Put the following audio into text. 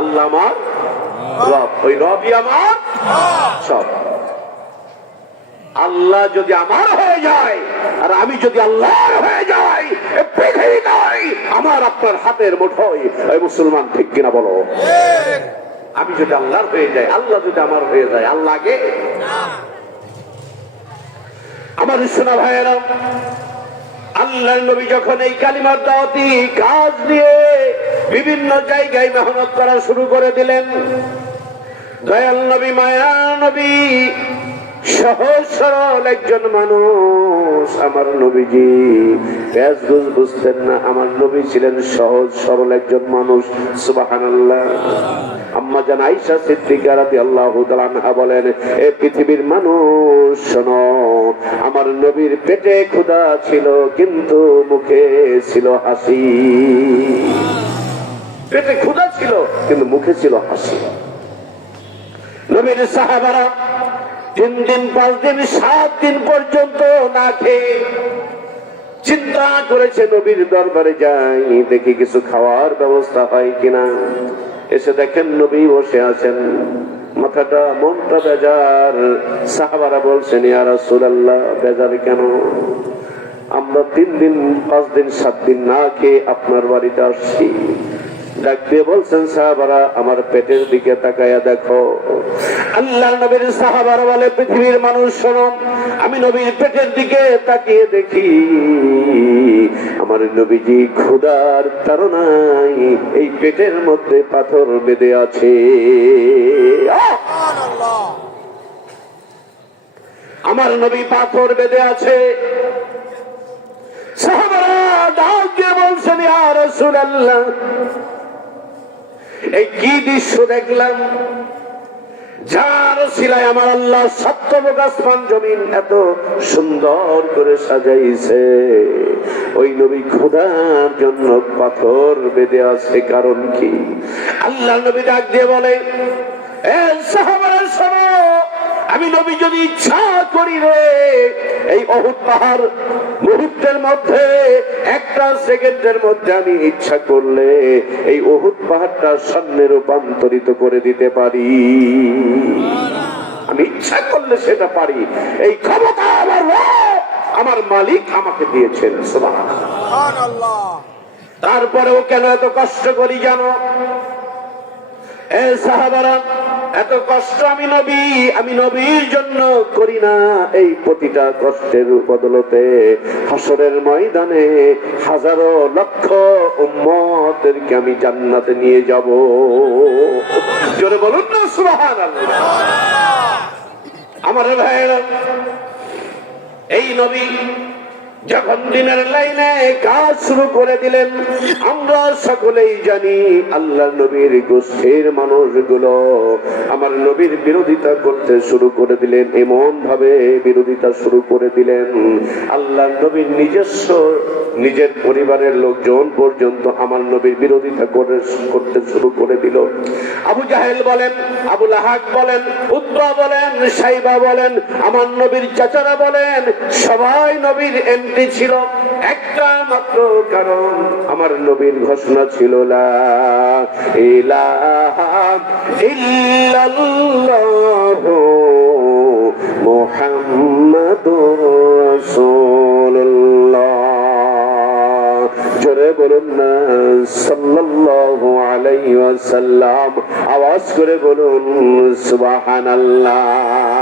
আল্লাহ আমার রব, ওই রবই আমার সব। আল্লাহ যদি আমার হয়ে যায় আর আমি যদি আল্লাহর হয়ে যাই, পৃথিবী নয় আমার আপনার হাতের মুঠোয়। ওই মুসলমান ঠিক কিনা বলো? আমি যদি আল্লাহর হয়ে যাই, আল্লাহ যদি আমার হয়ে যায়, আল্লাহ আগে? আমার সোনা ভাইয়েরা, আল্লাহর নবী যখন এই কালিমার দাওয়াতি কাজ নিয়ে বিভিন্ন জায়গায় মেহনত করা শুরু করে দিলেন, দয়াল নবী, মায়ার নবী, সহজ সরল একজন মানুষ। আমার নবীজি পেঁয়াজ বুঝতেন না, আমার নবী ছিলেন সহজ সরল একজন মানুষ। সুবহানাল্লাহ। আম্মা জান আয়েশা সিদ্দিকা রাদিয়াল্লাহু তাআলা আনহা বলেন, এ পৃথিবীর মানুষ শোনো, আমার নবীর পেটে ক্ষুধা ছিল কিন্তু মুখে ছিল হাসি। পেটে ক্ষুধা ছিল কিন্তু মুখে ছিল হাসি। নবীর সাহাবারা 3 দিন 5 দিন 7 দিন পর্যন্ত না খেয়ে চিন্তা করেছে নবীর দরবারে যাই, দেখি কিছু খাওয়ার ব্যবস্থা হয় কিনা। এসে দেখেন নবী বসে আছেন, মাথাটা মনটা বেজার। সাহাবারা বলছেন, ইয়া রাসূলুল্লাহ, বেজার কেন? আমরা 3 দিন 5 দিন 7 দিন না খেয়ে আপনার বাড়িতে আসছি। ডাক দিয়ে বলছেন, সাহাবারা আমার পেটের দিকে তাকায়া দেখো। আল্লাহর নবীর সাহাবারা বলে, পৃথিবীর মানুষ শোনো, আমি নবীর পেটের দিকে তাকিয়ে দেখি আমার নবীজি ক্ষুধার তাড়নায় এই পেটের মধ্যে পাথর বেঁধে আছে। আমার নবী পাথর বেঁধে আছে। সাহাবারা ডাক দিয়ে বলছেন, ইয়া রাসূলুল্লাহ, এই কি দৃশ্য দেখলাম, যার সিলাই আমার আল্লাহ সপ্তমক আসমান জমিন এত সুন্দর করে সাজাইছে, ওই নবী ক্ষুধার জন্য পাথর বেঁধে আছে, কারণ কি? আল্লাহ নবী ডাক দিয়ে বলে, এ সাহাবারা শোনো, আমি নবী যদি ইচ্ছা করি রে, এই উহুদ পাহাড় মুহূর্তের মধ্যে, একটা সেকেন্ডের মধ্যে আমি ইচ্ছা করলে এই উহুদ পাহাড়টা স্বর্ণে রূপান্তরিত করে দিতে পারি। আমি ইচ্ছা করলে সেটা পারি। এই ক্ষমতা আমার রব, আমার মালিক আমাকে দিয়েছেন। সুবহানাল্লাহ। তারপরেও কেন এত কষ্ট করি জানো? এ সাহাবারা, এত কষ্ট আমি নবীর জন্য করি না। এই প্রতিটা কষ্টের বদলতে হাসরের ময়দানে হাজারো লক্ষ উম্মতদেরকে আমি জান্নাতে নিয়ে যাব। জোরে বলুন না সুবহানাল্লাহ। আমার ভাইয়েরা, এই নবী যখন দিনের লাইনে কাজ শুরু করে দিলেন, আমরা সকলেই জানি আল্লাহ নবীর গোষ্ঠীর মানুষগুলো আমার নবীর বিরোধিতা করতে শুরু করে দিলেন। এমন ভাবে বিরোধিতা শুরু করে দিলেন, আল্লাহ নবীর নিজের পরিবারের লোকজন পর্যন্ত আমার নবীর বিরোধিতা করতে শুরু করে দিল। আবু জাহেল বলেন, আবু লাহাব বলেন, উতবা বলেন, সাইবা বলেন, আমার নবীর চাচারা বলেন, সবাই নবীর ছিল একটা মাত্র কারণ, আমার নবীর ঘোষণা ছিল লা ইলাহা ইল্লাল্লাহু মুহাম্মাদুর রাসূলুল্লাহ। জোরে বলুন না সাল্লাল্লাহু আলাইহি ওয়াসাল্লাম। আওয়াজ করে বলুন সুবহানাল্লাহ।